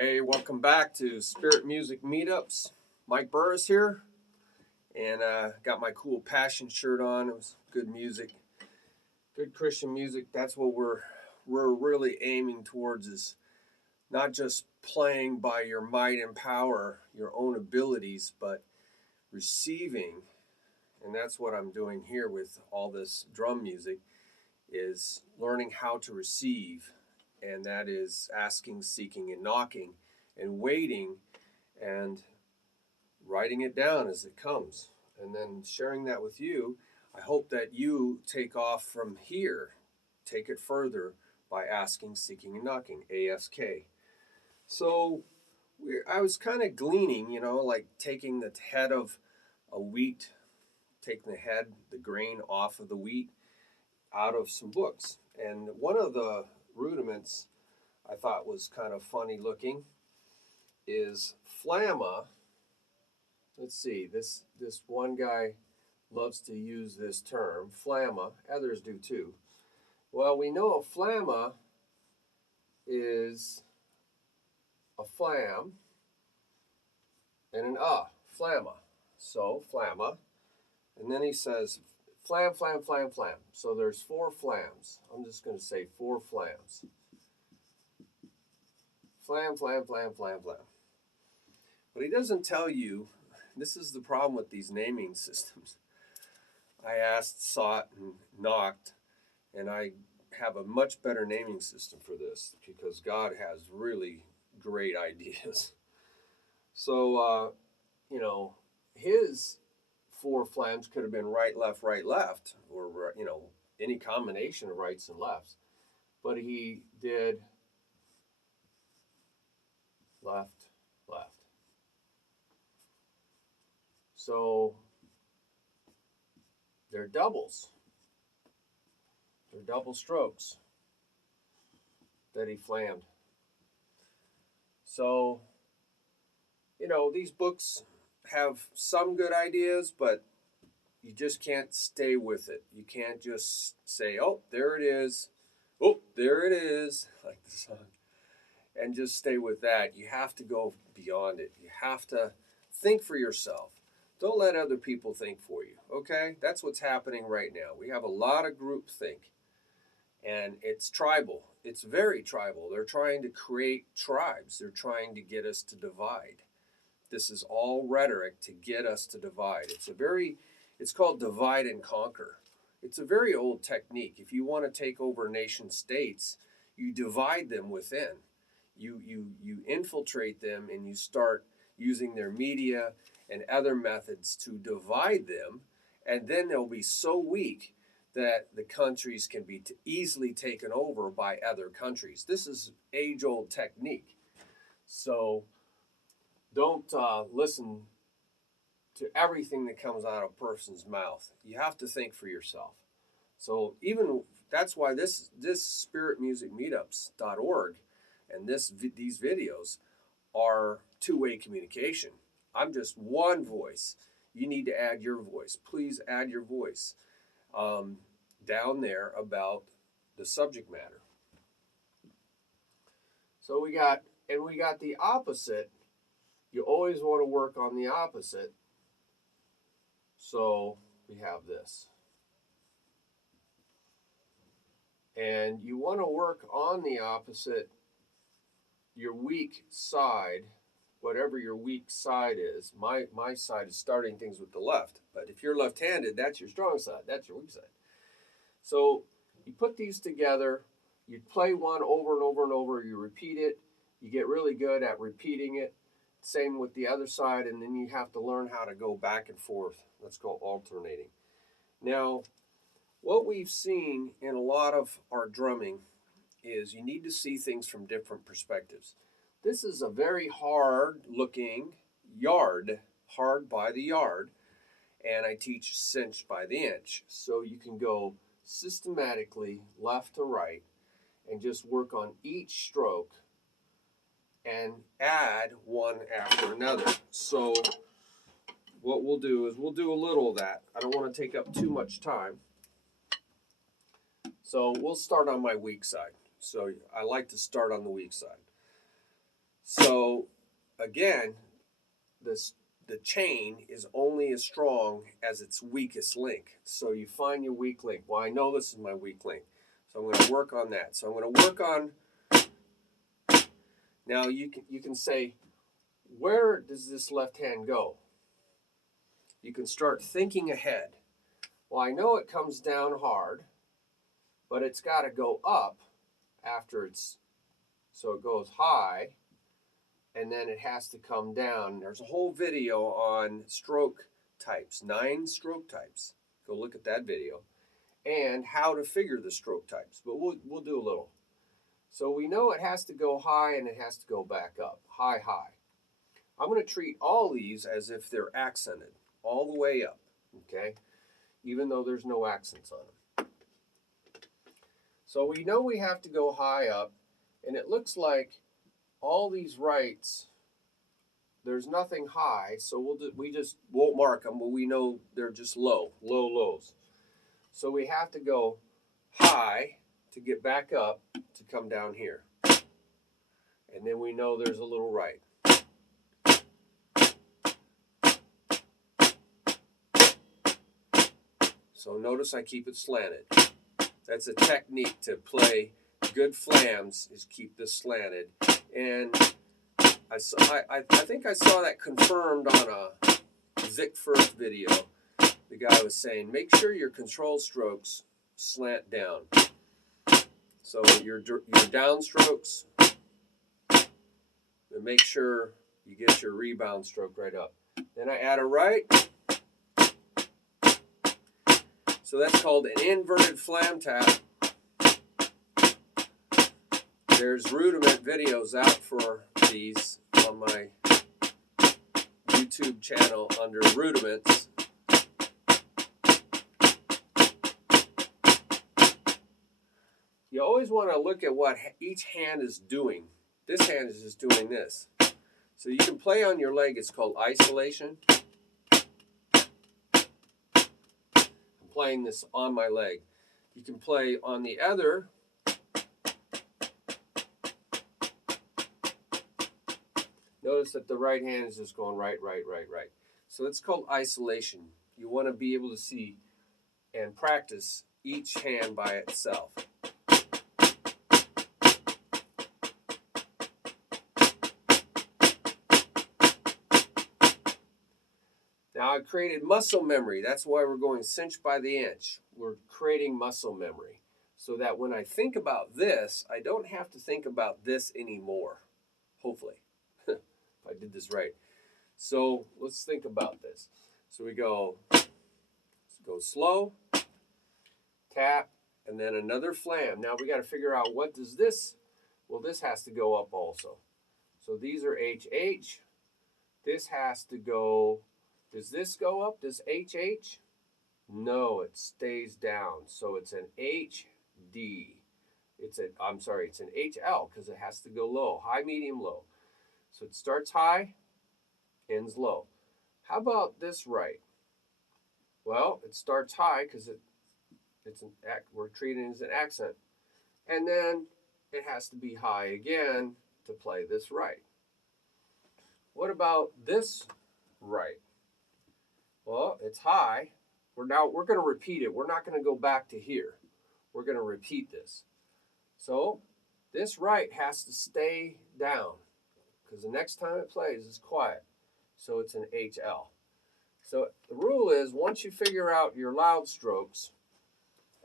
Hey, welcome back to Spirit Music Meetups. Mike Burris here, and got my cool Passion shirt on. It was good music, good Christian music. That's what we're really aiming towards, is not just playing by your might and power, your own abilities, but receiving. And that's what I'm doing here with all this drum music, is learning how to receive. And that is asking, seeking, and knocking, and waiting, and writing it down as it comes, and then sharing that with you. I hope that you take off from here, take it further by asking, seeking, and knocking, ASK. So I was kind of gleaning, like taking the head of a wheat, taking the grain off of the wheat out of some books. And one of the rudiments I thought was kind of funny looking is Flama. Let's see, this one guy loves to use this term, Flama. Others do too. Well, we know a Flama is a flam and an Flama. So Flama. And then he says Flam, Flam, Flam, Flam. So there's 4 flams. I'm just going to say 4 flams. Flam, Flam, Flam, Flam, Flam. But he doesn't tell you, this is the problem with these naming systems. I asked, sought, and knocked, and I have a much better naming system for this, because God has really great ideas. So, his 4 flams could have been right, left, or, any combination of rights and lefts. But he did left, left. So they're doubles. They're double strokes that he flammed. So, these books have some good ideas, but you just can't stay with it. You can't just say, oh, there it is. Oh, there it is, like the song, and just stay with that. You have to go beyond it. You have to think for yourself. Don't let other people think for you, okay? That's what's happening right now. We have a lot of groupthink, and it's tribal. It's very tribal. They're trying to create tribes. They're trying to get us to divide. This is all rhetoric to get us to divide. It's called divide and conquer. It's a very old technique. If you want to take over nation states, you divide them within. You infiltrate them, and you start using their media and other methods to divide them, and then they'll be so weak that the countries can be easily taken over by other countries. This is age-old technique. So don't listen to everything that comes out of a person's mouth. You have to think for yourself. So that's why this spiritmusicmeetups.org and these videos are two-way communication. I'm just one voice. You need to add your voice. Please add your voice down there about the subject matter. So we got the opposite. You always want to work on the opposite. So we have this. And you want to work on the opposite, your weak side, whatever your weak side is. My side is starting things with the left. But if you're left-handed, that's your strong side. That's your weak side. So you put these together. You play one over and over and over. You repeat it. You get really good at repeating it. Same with the other side. And then you have to learn how to go back and forth. Let's go alternating. Now, what we've seen in a lot of our drumming is you need to see things from different perspectives. This is a very hard-looking yard, hard by the yard, and I teach cinch by the inch. So you can go systematically left to right and just work on each stroke and add one after another. So what we'll do is we'll do a little of that. I don't want to take up too much time. So we'll start on my weak side. So I like to start on the weak side. So again, the chain is only as strong as its weakest link. So you find your weak link. Well, I know this is my weak link, so I'm going to work on that. So I'm going to work on. Now you can say, where does this left hand go? You can start thinking ahead. Well, I know it comes down hard, but it's got to go up after it's, so it goes high, and then it has to come down. There's a whole video on stroke types, 9 stroke types. Go look at that video, and how to figure the stroke types, but we'll do a little. So we know it has to go high and it has to go back up, high, high. I'm going to treat all these as if they're accented all the way up, okay? Even though there's no accents on them. So we know we have to go high up, and it looks like all these rights, there's nothing high, so we just won't mark them, but we know they're just low lows. So we have to go high to get back up to come down here. And then we know there's a little right. So notice I keep it slanted. That's a technique to play good flams, is keep this slanted. And I think I saw that confirmed on a Vic Firth video. The guy was saying, make sure your control strokes slant down. So your down strokes, and make sure you get your rebound stroke right up. Then I add a right. So that's called an inverted flam tap. There's rudiment videos out for these on my YouTube channel under rudiments. You always want to look at what each hand is doing. This hand is just doing this. So you can play on your leg. It's called isolation. I'm playing this on my leg. You can play on the other. Notice that the right hand is just going right, right, right, right. So it's called isolation. You want to be able to see and practice each hand by itself. Now I created muscle memory. That's why we're going cinch by the inch. We're creating muscle memory so that when I think about this, I don't have to think about this anymore, hopefully. I did this right. So let's think about this. So we go slow, tap, and then another flam. Now we got to figure out what does this, well, this has to go up also. So these are HH. This has to go, does this go up? Does HH? No, it stays down. So it's an HD. It's an HL because it has to go low, high, medium, low. So it starts high, ends low. How about this right? Well, it starts high because we're treating it as an accent. And then it has to be high again to play this right. What about this right? Well, it's high. We're going to repeat it. We're not going to go back to here. We're going to repeat this. So this right has to stay down because the next time it plays is quiet. So it's an HL. So the rule is once you figure out your loud strokes,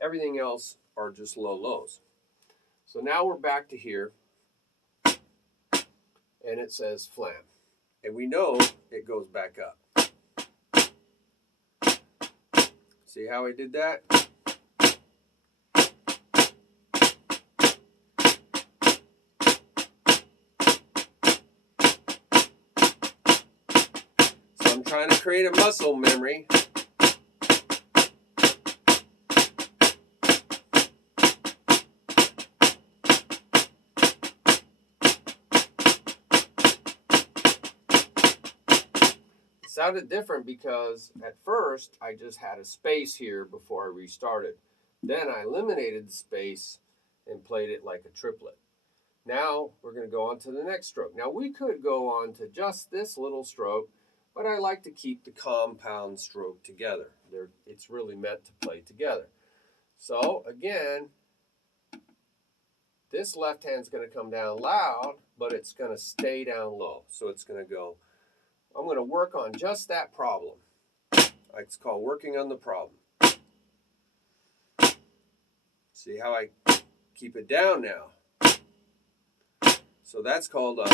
everything else are just low lows. So now we're back to here, and it says flam. And we know it goes back up. See how I did that? So I'm trying to create a muscle memory. Sounded different because at first I just had a space here before I restarted. Then I eliminated the space and played it like a triplet. Now we're going to go on to the next stroke. Now we could go on to just this little stroke, but I like to keep the compound stroke together. It's really meant to play together. So again, this left hand's going to come down loud, but it's going to stay down low. So it's going to go, I'm going to work on just that problem. It's called working on the problem. See how I keep it down now? So that's called a,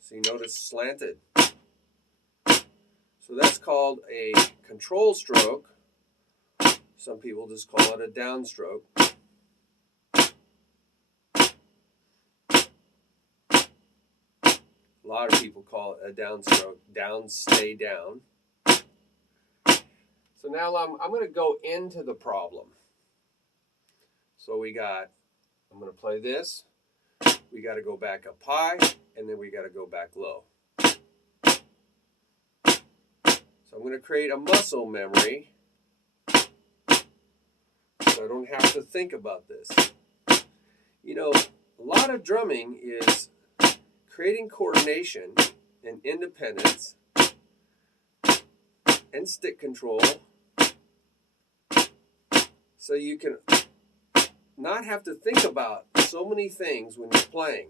see, notice slanted. So that's called a control stroke. Some people just call it a downstroke. A lot of people call it a downstroke. Down, stay down. So now I'm going to go into the problem. So we got, I'm going to play this. We got to go back up high, and then we got to go back low. So I'm going to create a muscle memory so I don't have to think about this. You know, a lot of drumming is creating coordination and independence and stick control so you can not have to think about so many things when you're playing.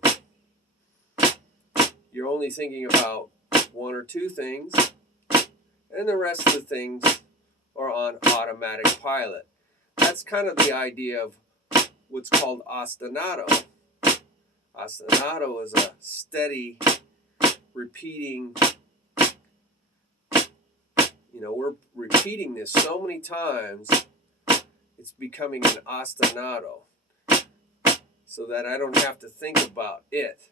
You're only thinking about one or two things, and the rest of the things are on automatic pilot. That's kind of the idea of what's called ostinato. Ostinato is a steady, repeating, you know, we're repeating this so many times, it's becoming an ostinato, so that I don't have to think about it.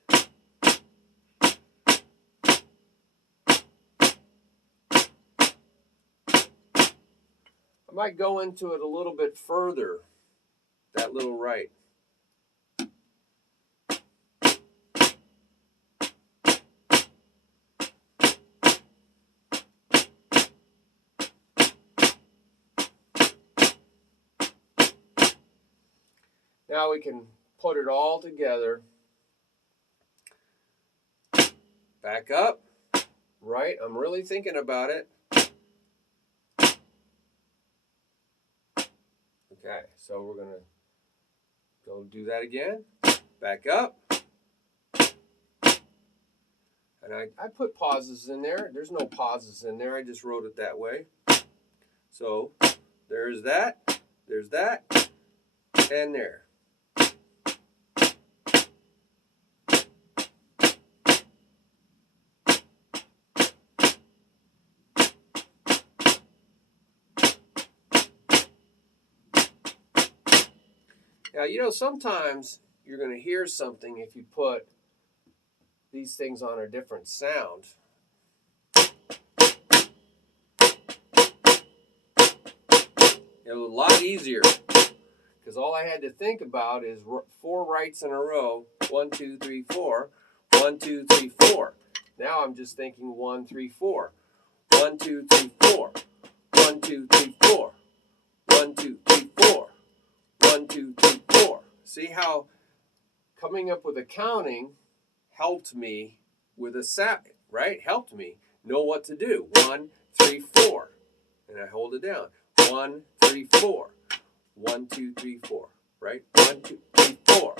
I might go into it a little bit further, that little right. Now we can put it all together. Back up, right? I'm really thinking about it. Okay, so we're going to go do that again. Back up. And I put pauses in there. There's no pauses in there. I just wrote it that way. So there's that, and there. Now, you know, sometimes you're going to hear something if you put these things on a different sound. It was a lot easier because all I had to think about is 4 rights in a row. 1, 2, 3, 4. 1, 2, 3, 4. Now I'm just thinking 1, 3, 4. 1, 2, 3, 4. 1, 2, 3, 4. 1, 2, 3, 4. 1, 2, 3, 4. See how coming up with a counting helped me with a sound, right? Helped me know what to do. 1, 3, 4. And I hold it down. 1, 3, 4. 1, 2, 3, 4. Right? 1, 2, 3, 4.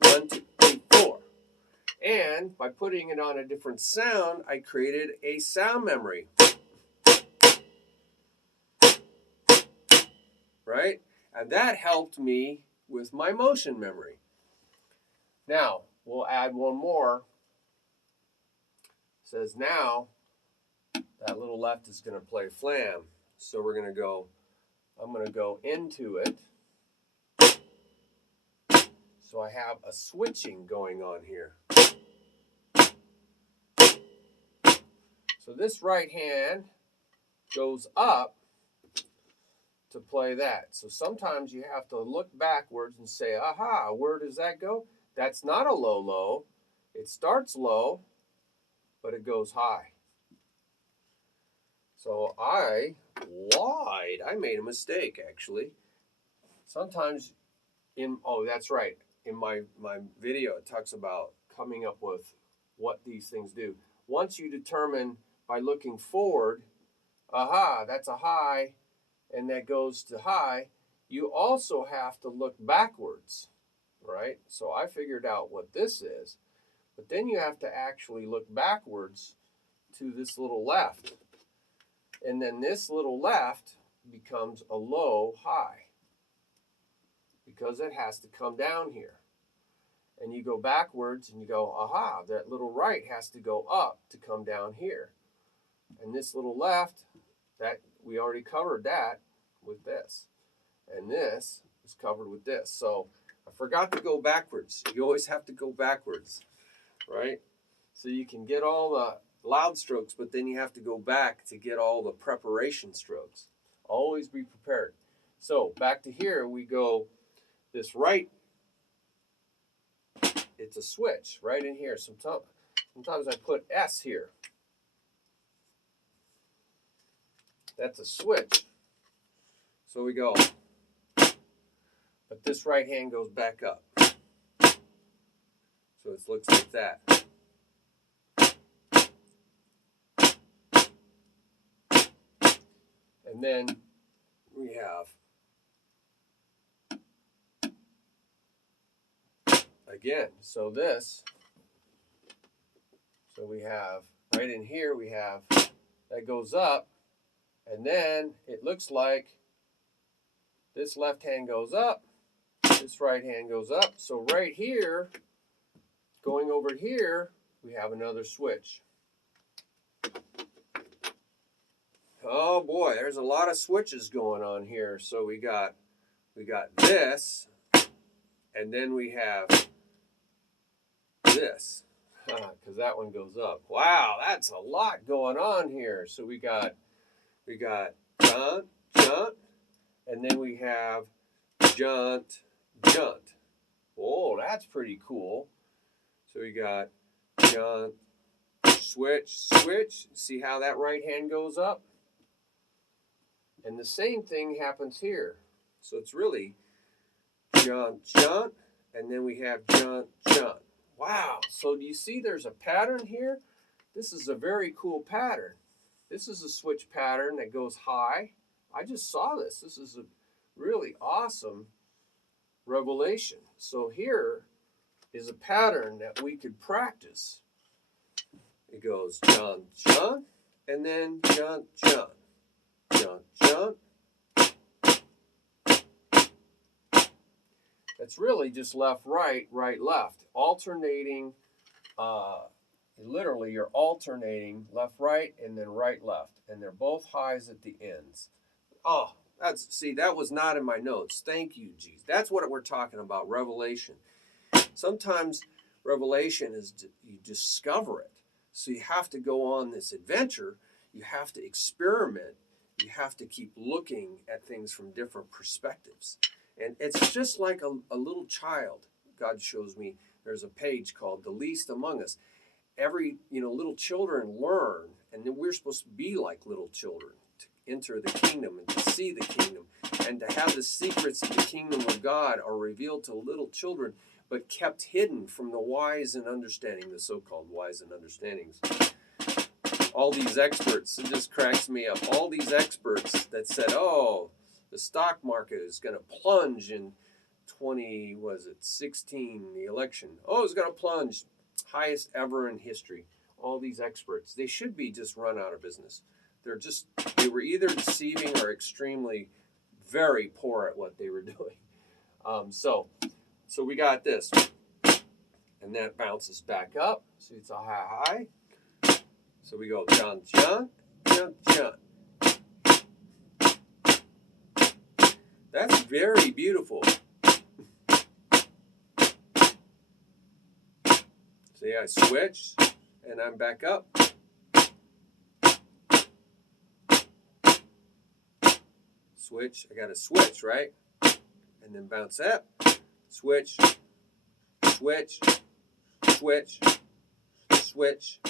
1, 2, 3, 4. And by putting it on a different sound, I created a sound memory. Right? And that helped me with my motion memory. Now, we'll add one more. It says now, that little left is going to play flam. So we're going to go, I'm going to go into it. So I have a switching going on here. So this right hand goes up to play that. So sometimes you have to look backwards and say, aha, where does that go? That's not a low, low. It starts low, but it goes high. So I lied. I made a mistake, actually. Sometimes oh, that's right. in my video, it talks about coming up with what these things do. Once you determine by looking forward, aha, that's a high, and that goes to high, you also have to look backwards, right? So I figured out what this is, but then you have to actually look backwards to this little left. And then this little left becomes a low high because it has to come down here. And you go backwards and you go, aha, that little right has to go up to come down here. And this little left, that we already covered that with this. And this is covered with this. So I forgot to go backwards. You always have to go backwards, right? So you can get all the loud strokes, but then you have to go back to get all the preparation strokes. Always be prepared. So back to here, we go this right. It's a switch right in here. Sometimes I put S here. That's a switch. So we go. But this right hand goes back up. So it looks like that. And then we have again, so we have right in here, we have that goes up, and then it looks like this left hand goes up, this right hand goes up. So right here, going over here, we have another switch. Oh boy, there's a lot of switches going on here. So we got this, and then we have this, because that one goes up. Wow, that's a lot going on here. So we got junt, junt, and then we have junt, junt. Oh, that's pretty cool. So we got junt, switch, switch. See how that right hand goes up? And the same thing happens here. So it's really junt, junt, and then we have junt, junt. Wow, so do you see there's a pattern here? This is a very cool pattern. This is a switch pattern that goes high. I just saw this. This is a really awesome revelation. So here is a pattern that we could practice. It goes junt, junt, and then junt, junt, junt, junt. It's really just left, right, right, left. Alternating, literally you're alternating left, right, and then right, left. And they're both highs at the ends. Oh, that was not in my notes. Thank you, Jesus. That's what we're talking about, revelation. Sometimes revelation is you discover it. So you have to go on this adventure. You have to experiment. You have to keep looking at things from different perspectives. And it's just like a little child. God shows me there's a page called The Least Among Us. Little children learn, and then we're supposed to be like little children, to enter the kingdom and to see the kingdom, and to have the secrets of the kingdom of God are revealed to little children, but kept hidden from the wise and understanding, the so-called wise and understandings. All these experts, it just cracks me up. All these experts that said, oh, the stock market is going to plunge in 16, the election. Oh, it's going to plunge, highest ever in history. All these experts, they should be just run out of business. They were either deceiving or extremely very poor at what they were doing. So we got this, and that bounces back up. See, it's a high, high. So we go junt, junt, junt, junt. That's very beautiful. See, I switch, and I'm back up. Switch, I got to switch, right? And then bounce up, switch, switch, switch, switch.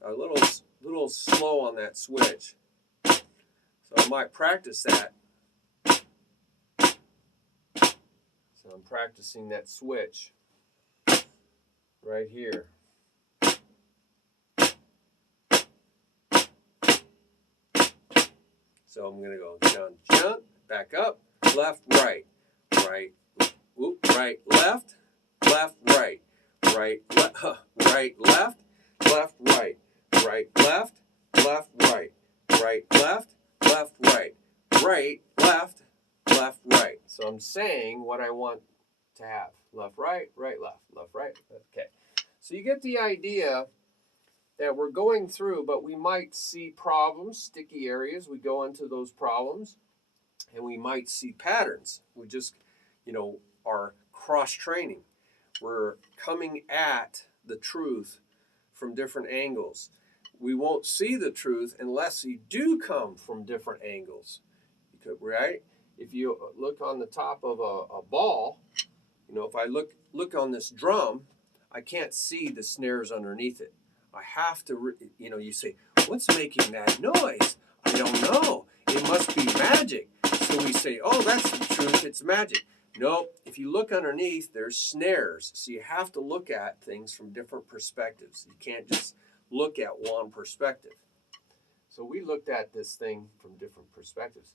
A little slow on that switch. So I might practice that. So So I'm practicing that switch right here. So I'm going to go jump, jump, back up, left, right, right, whoop, right, left, left, right, right, right, left, left, right, right, left, left, right, right, left, left, right, right, left, left, right. So I'm saying what I want to have. Left, right, left, right. Okay. So you get the idea that we're going through, but we might see problems, sticky areas. We go into those problems, and we might see patterns. We just, are cross-training. We're coming at the truth from different angles. We won't see the truth unless you do come from different angles, right? If you look on the top of a ball, if I look on this drum, I can't see the snares underneath it. I have to, you say, what's making that noise? I don't know. It must be magic. So we say, oh, that's the truth. It's magic. No, if you look underneath, there's snares. So you have to look at things from different perspectives. You can't just look at one perspective. So we looked at this thing from different perspectives.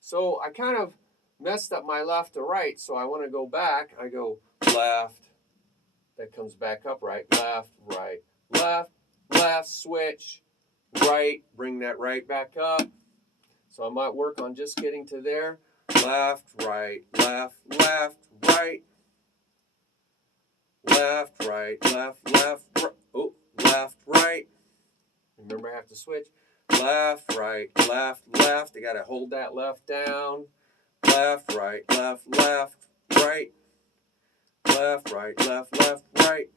So I kind of messed up my left to right. So I want to go back. I go left. That comes back up, right, left, left, switch, right, bring that right back up. So I might work on just getting to there. Left, right, right, left, right, oh, left, right. Remember I have to switch. Left, right, left. I got to hold that left down. Left, right, right. Left, right, right.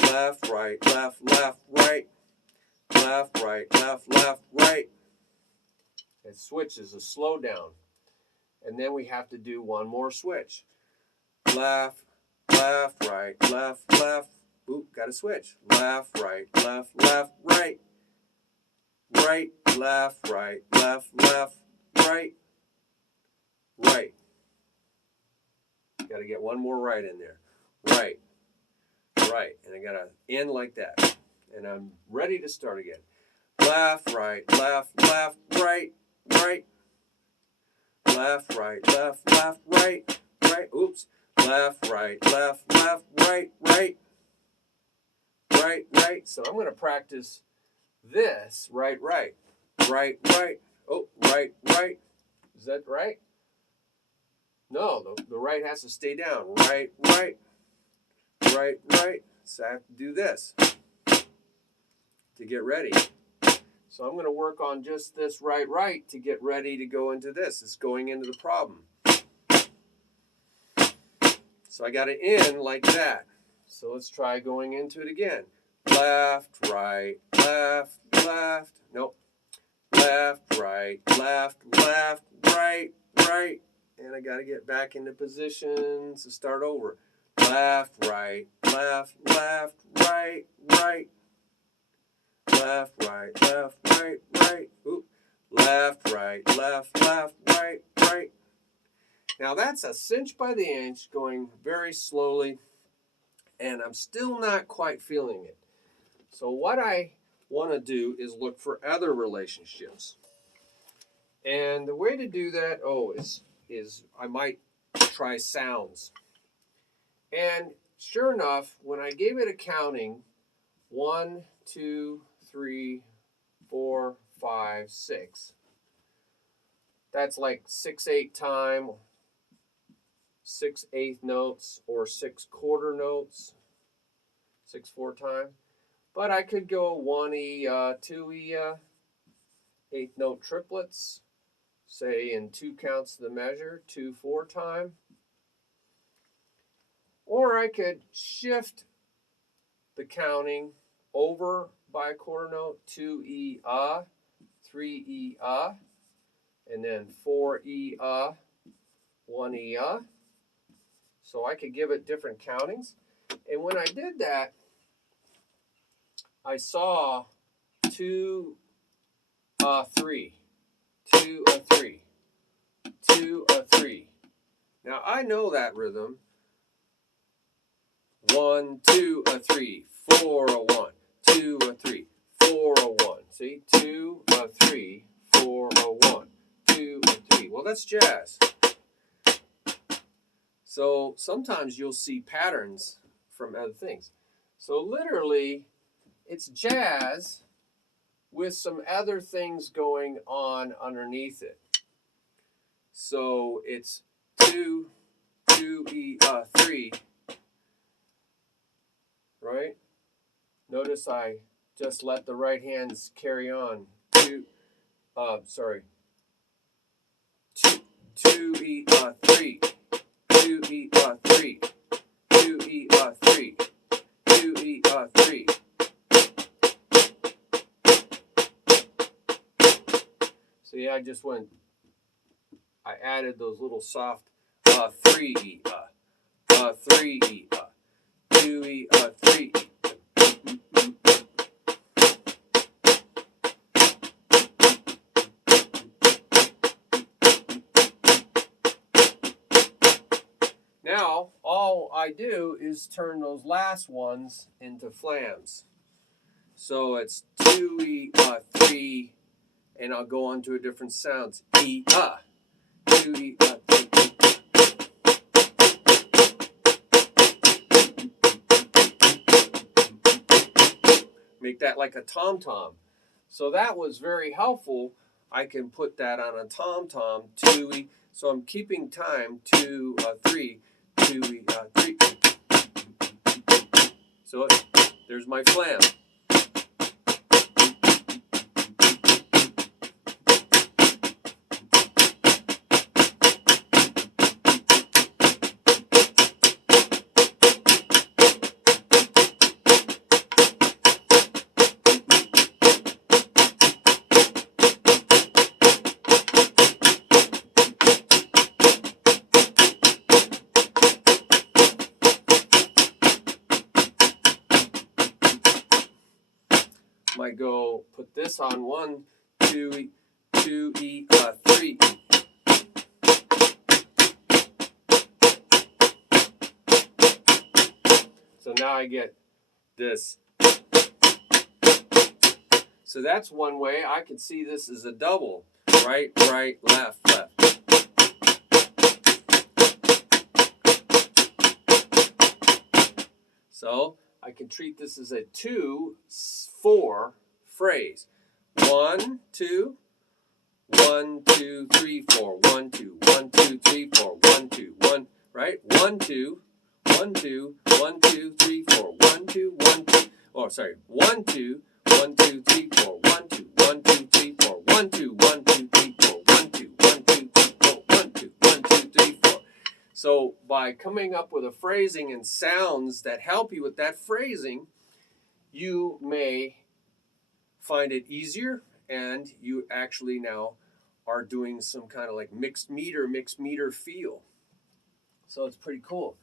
Left, right, right. Left, right, right. And switch is a slow down. And then we have to do one more switch. Left, right, left. Oop, got to switch. Left, right, right. Right, left, right, right. Right. Got to get one more right in there. Right. And I got to end like that. And I'm ready to start again. Left, right, right. Left, right, right. Oops. Left, right, right. So I'm going to practice this. Right. Oh, right. Is that right? No, the right has to stay down. Right. So I have to do this to get ready. So I'm going to work on just this right to get ready to go into this. It's going into the problem. So I got to end like that. So let's try going into it again. Left, right. Nope. Left, right. Right. And I got to get back into position to start over. Left, right. Right. Left, right. Oop. Left, right. Now that's a cinch by the inch going very slowly, and I'm still not quite feeling it. So what I want to do is look for other relationships. And the way to do that, is I might try sounds. And sure enough, when I gave it a counting, 1, 2, 3, 4, 5, 6. That's like 6/8 time, 6/8 notes, or 6/4 notes, 6/4 time. But I could go 1E, 2E, 8th note triplets, say in 2 counts of the measure, 2/4 time. Or I could shift the counting over by a quarter note, 2E, 3E, and then 4E, 1E. So I could give it different countings. And when I did that, I saw 2, 3, 2, 3, 2, 3, Now I know that rhythm. 1, 2, 3, 4, 1, 2, 3, 4, 1. See, 2, 3, 4, 1, 2, 3. Well, that's jazz. So sometimes you'll see patterns from other things. So literally, it's jazz with some other things going on underneath it. So it's 2, 2, 3, right? Notice I just let the right hands carry on. 2, 2, 2, 3, 2, 3, 2, 3, 2, 3. See, I added those little soft 3 3 2 3. Now, all I do is turn those last ones into flams. So it's 2 3, and I'll go on to a different sounds. 2 3. Make that like a tom-tom. So that was very helpful. I can put that on a tom-tom. 2 So I'm keeping time. 2 3, 2 3. So there's my flam. Might go put this on 1 2 2 3. So now I get this. So that's one way. I can see this as a double. Right, right, left, left. So I can treat this as a 2/4 phrase. 1 2 1 2 3 4 1 2 1 2 3 4 1 2 1, right? 1 2 1 2 1 2 3 4 1 2 1 2. Oh, sorry. 1 2 1 2 3 4 1 2 1 2 3 4 1 2 1 2 3 4 1 2 1 2 3 4 1 2 1 2 3 4. So by coming up with a phrasing and sounds that help you with that phrasing, you may find it easier, and you actually now are doing some kind of like mixed meter feel. So it's pretty cool.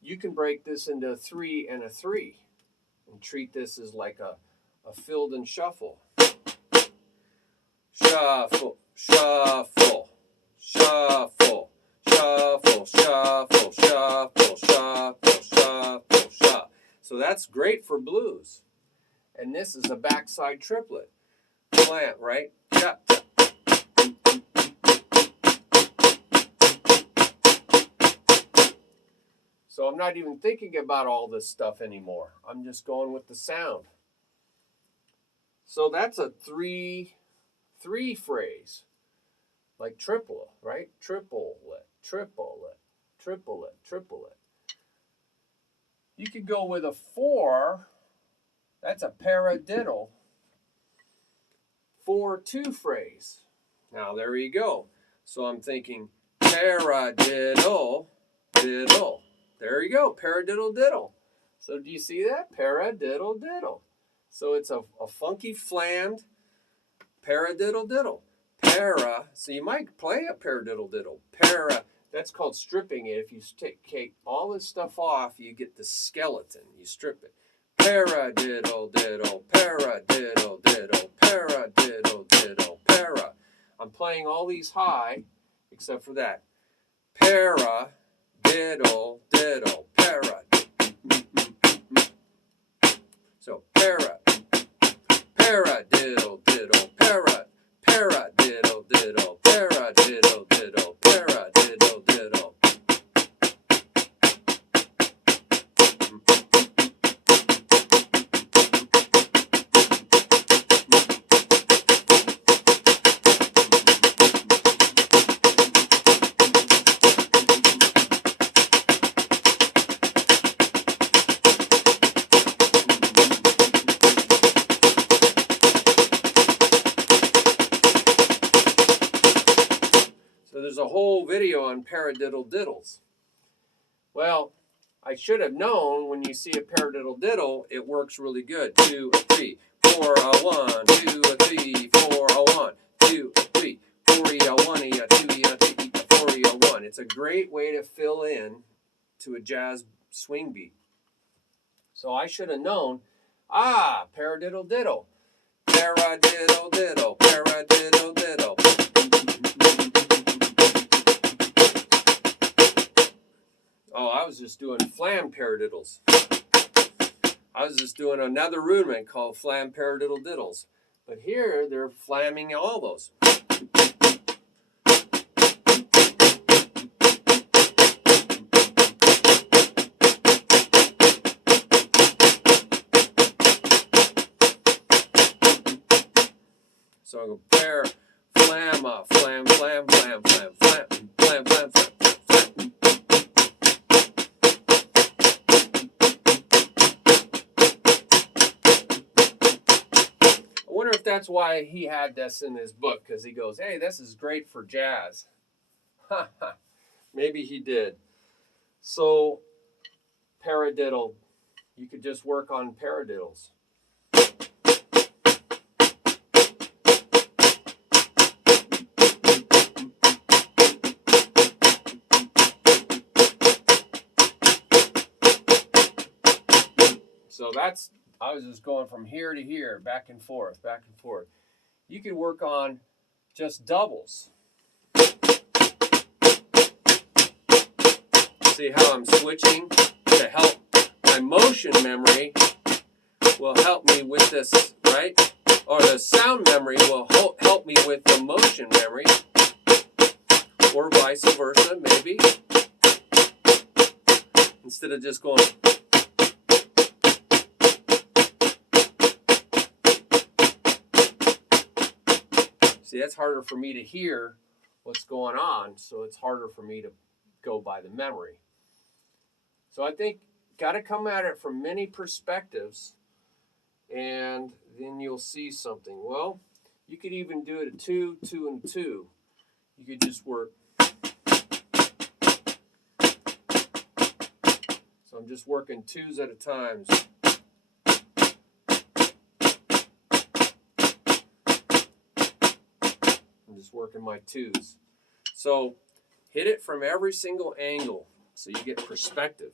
You can break this into a 3 and a 3 and treat this as like a filled and shuffle. Shuffle, shuffle, shuffle, shuffle, shuffle, shuffle, shuffle, shuffle, shuffle. So that's great for blues. And this is a backside triplet. Flam, right? Yeah. So I'm not even thinking about all this stuff anymore. I'm just going with the sound. So that's a 3 3 phrase. Like triple, right? Triplet, triplet, triplet, triplet. You could go with a 4. That's a paradiddle. 4/2 phrase. Now there you go. So I'm thinking paradiddle, diddle. There you go, paradiddle-diddle. So do you see that? Paradiddle-diddle. So it's a funky flammed paradiddle-diddle. So you might play a paradiddle-diddle. That's called stripping it. If you take all this stuff off, you get the skeleton. You strip it. Paradiddle-diddle, paradiddle-diddle, paradiddle-diddle, para. I'm playing all these high, except for that. Paradiddle-diddle, So paradiddle-diddle, paradiddle-diddle, paradiddle-diddle, paradiddle-diddle. So there's a whole video on Paradiddle-diddles. Well, I should have known when you see a paradiddle-diddle, it works really good. 2, 3, 4, 1, 2, 3, 4, 1, 2, 3, 4, 1, 2, 3, 4, 1. It's a great way to fill in to a jazz swing beat. So I should have known, paradiddle-diddle, paradiddle-diddle, paradiddle-diddle. Oh, I was just doing Flam Paradiddles. I was just doing another rudiment called Flam Paradiddle-diddles. But here, they're flamming all those. So I go Flama, Flam, Flam, Flam, Flam, Flam, Flam, Flam, Flam. I wonder if that's why he had this in his book, because he goes, hey, this is great for jazz. Maybe he did. So, paradiddle, you could just work on paradiddles. So that's, I was just going from here to here, back and forth, back and forth. You could work on just doubles. See how I'm switching to help my motion memory will help me with this, right? Or the sound memory will help me with the motion memory, or vice versa, maybe. Instead of just going. See, that's harder for me to hear what's going on, so it's harder for me to go by the memory. So I think got to come at it from many perspectives, and then you'll see something. Well, you could even do it at 2, 2, and 2. You could just work. So I'm just working 2s at a time. I'm just working my 2s. So hit it from every single angle so you get perspective.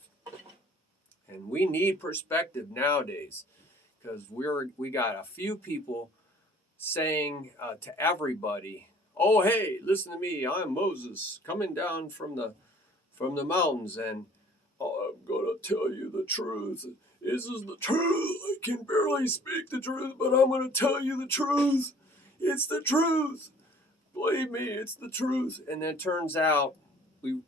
And we need perspective nowadays, because we got a few people saying to everybody, oh, hey, listen to me, I'm Moses coming down from the mountains, and I'm gonna tell you the truth. This is the truth. I can barely speak the truth, but I'm gonna tell you the truth. It's the truth. Believe me, it's the truth. And then it turns out we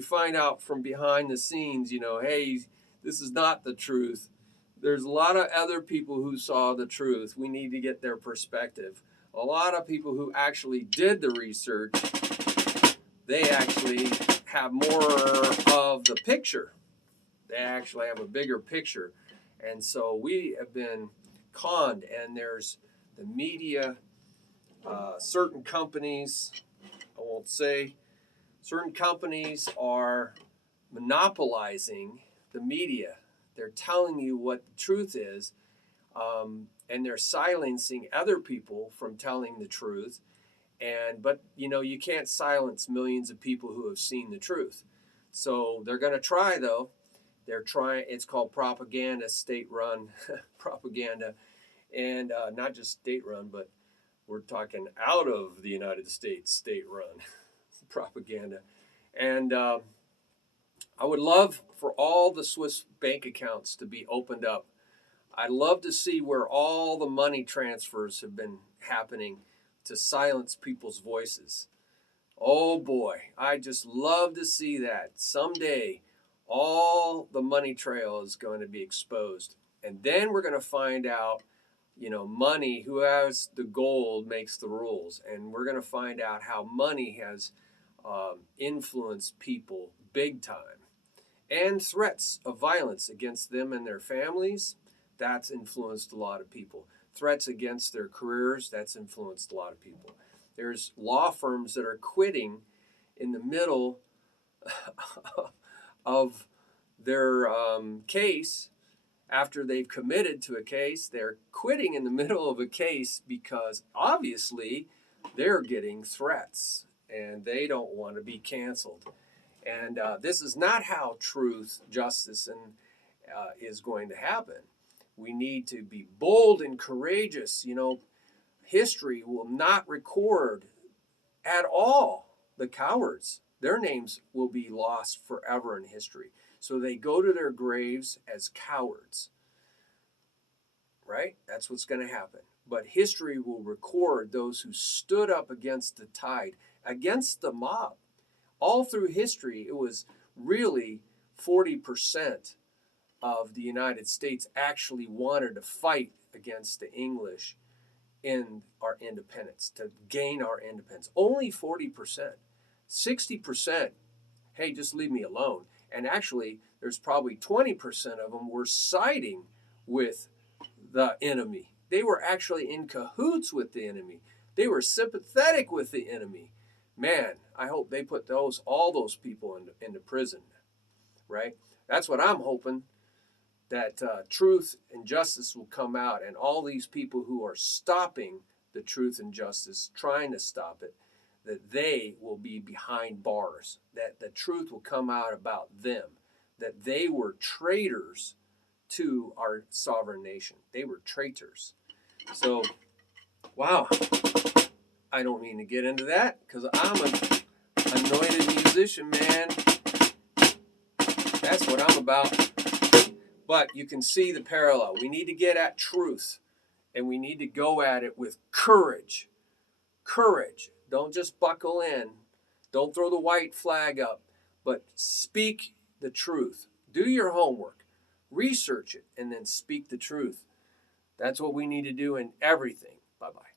find out from behind the scenes, hey, this is not the truth. There's a lot of other people who saw the truth. We need to get their perspective. A lot of people who actually did the research, they actually have more of the picture. They actually have a bigger picture. And so we have been conned, and there's the media, certain companies, I won't say, certain companies are monopolizing the media. They're telling you what the truth is, and they're silencing other people from telling the truth. But you can't silence millions of people who have seen the truth. So they're going to try, though. They're trying. It's called propaganda, state-run propaganda, and not just state-run, but we're talking out of the United States, state-run propaganda. And I would love for all the Swiss bank accounts to be opened up. I'd love to see where all the money transfers have been happening to silence people's voices. Oh boy, I just love to see that. Someday, all the money trail is going to be exposed. And then we're going to find out, money, who has the gold makes the rules. And we're going to find out how money has influenced people big time. And threats of violence against them and their families, that's influenced a lot of people. Threats against their careers, that's influenced a lot of people. There's law firms that are quitting in the middle of their case. After they've committed to a case, they're quitting in the middle of a case because obviously they're getting threats and they don't want to be canceled. And this is not how truth, justice, and is going to happen. We need to be bold and courageous. History will not record at all the cowards. Their names will be lost forever in history. So they go to their graves as cowards. Right? That's what's going to happen. But history will record those who stood up against the tide, against the mob. All through history, it was really 40% of the United States actually wanted to fight against the English in our independence, to gain our independence. Only 40%. 60%, hey, just leave me alone. And actually, there's probably 20% of them were siding with the enemy. They were actually in cahoots with the enemy. They were sympathetic with the enemy. Man, I hope they put all those people into prison, right? That's what I'm hoping, that truth and justice will come out, and all these people who are stopping the truth and justice, trying to stop it, that they will be behind bars, that the truth will come out about them, that they were traitors to our sovereign nation. They were traitors. So, wow. I don't mean to get into that because I'm an anointed musician, man. That's what I'm about. But you can see the parallel. We need to get at truth, and we need to go at it with courage. Courage. Don't just buckle in. Don't throw the white flag up, but speak the truth. Do your homework. Research it, and then speak the truth. That's what we need to do in everything. Bye-bye.